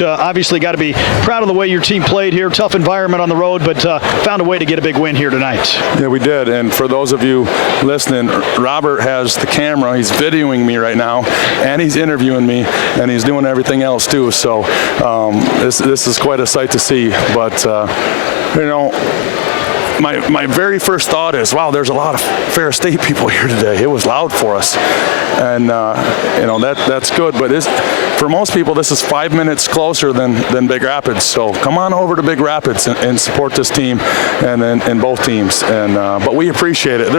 Obviously got to be proud of the way your team played here. Tough environment on the road, but found a way to get a big win here tonight. Yeah, we did. And for those of you listening, Robert has the camera. He's videoing me right now, and he's interviewing me, and he's doing everything else too. So this is quite a sight to see. But, my very first thought is, wow, there's a lot of Ferris State people here today. It was loud for us. And, that's good. But for most people, this is 5 minutes closer than Big Rapids. So come on over to Big Rapids and support this team and both teams. But we appreciate it.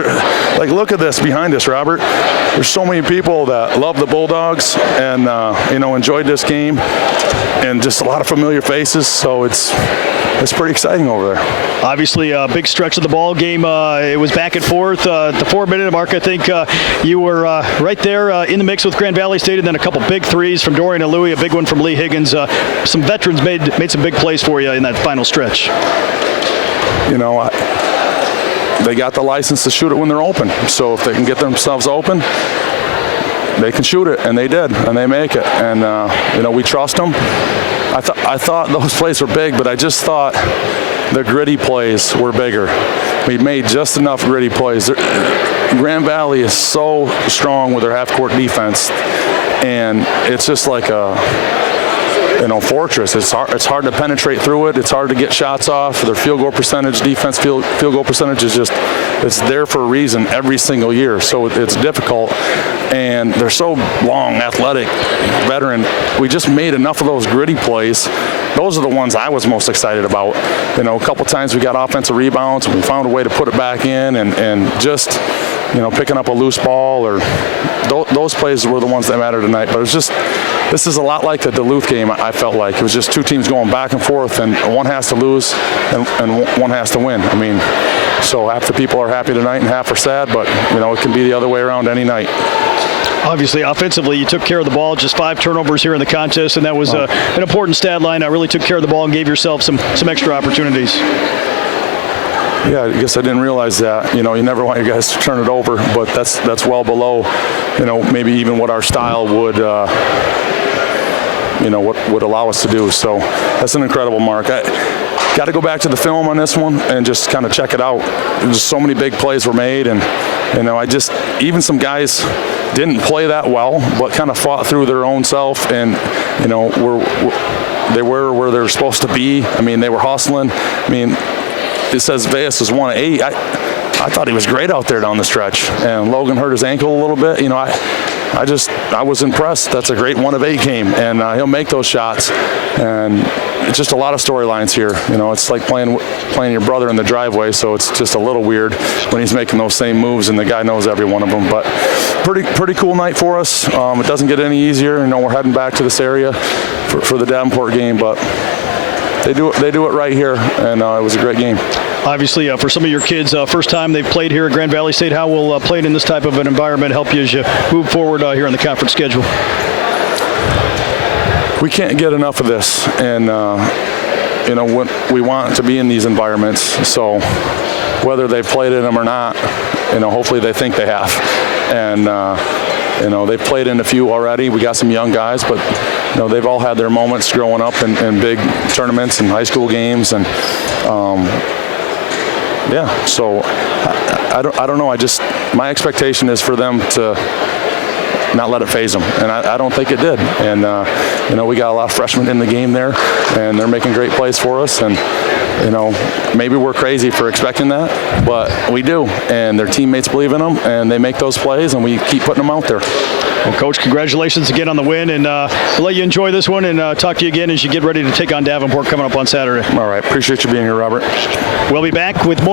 Look at this behind us, Robert. There's so many people that love the Bulldogs and, enjoyed this game. And just a lot of familiar faces. So it's pretty exciting over there. Obviously, a big stretch of the ball game. It was back and forth. At the 4-minute mark, I think you were right there in the mix with Grand Valley State, and then a couple big threes from Dorian and Louie, a big one from Lee Higgins. Some veterans made some big plays for you in that final stretch. They got the license to shoot it when they're open. So if they can get themselves open, they can shoot it, and they did, and they make it. And, we trust them. I thought those plays were big, but I just thought the gritty plays were bigger. We made just enough gritty plays. Grand Valley is so strong with their half-court defense, and it's just like a fortress. It's hard to penetrate through it. It's hard to get shots off. Their field goal percentage, defense field goal percentage is just, it's there for a reason every single year. So it's difficult. And they're so long, athletic, veteran. We just made enough of those gritty plays. Those are the ones I was most excited about. A couple times we got offensive rebounds and we found a way to put it back in and just, picking up a loose ball or those plays were the ones that mattered tonight. But this is a lot like the Duluth game, I felt like. It was just two teams going back and forth, and one has to lose and one has to win. So half the people are happy tonight and half are sad, but, it can be the other way around any night. Obviously, offensively, you took care of the ball. Just 5 turnovers here in the contest, and that was an important stat line. I really took care of the ball and gave yourself some extra opportunities. Yeah, I guess I didn't realize that. You never want your guys to turn it over, but that's well below, maybe even what our style would, what would allow us to do. So that's an incredible mark. I got to go back to the film on this one and just kind of check it out. There's so many big plays were made, and even some guys didn't play that well, but kind of fought through their own self, and they were where they were supposed to be. They were hustling. It says Veas was 1 of 8. I thought he was great out there down the stretch, and Logan hurt his ankle a little bit. I was impressed. That's a great 1 of 8 game, and he'll make those shots. And it's just a lot of storylines here. It's like playing your brother in the driveway, so it's just a little weird when he's making those same moves, and the guy knows every one of them. But pretty cool night for us. It doesn't get any easier. We're heading back to this area for the Davenport game, but they do it right here, and it was a great game. Obviously, for some of your kids, first time they've played here at Grand Valley State, how will playing in this type of an environment help you as you move forward here in the conference schedule? We can't get enough of this, and we want to be in these environments. So whether they've played in them or not, hopefully they think they have. And they've played in a few already. We got some young guys, but they've all had their moments growing up in big tournaments and high school games, and so I don't know. My expectation is for them to not let it faze them, and I don't think it did. And we got a lot of freshmen in the game there, and they're making great plays for us. And maybe we're crazy for expecting that, but we do. And their teammates believe in them, and they make those plays, and we keep putting them out there. Well, Coach, congratulations again on the win, and we'll let you enjoy this one and talk to you again as you get ready to take on Davenport coming up on Saturday. All right. Appreciate you being here, Robert. We'll be back with more.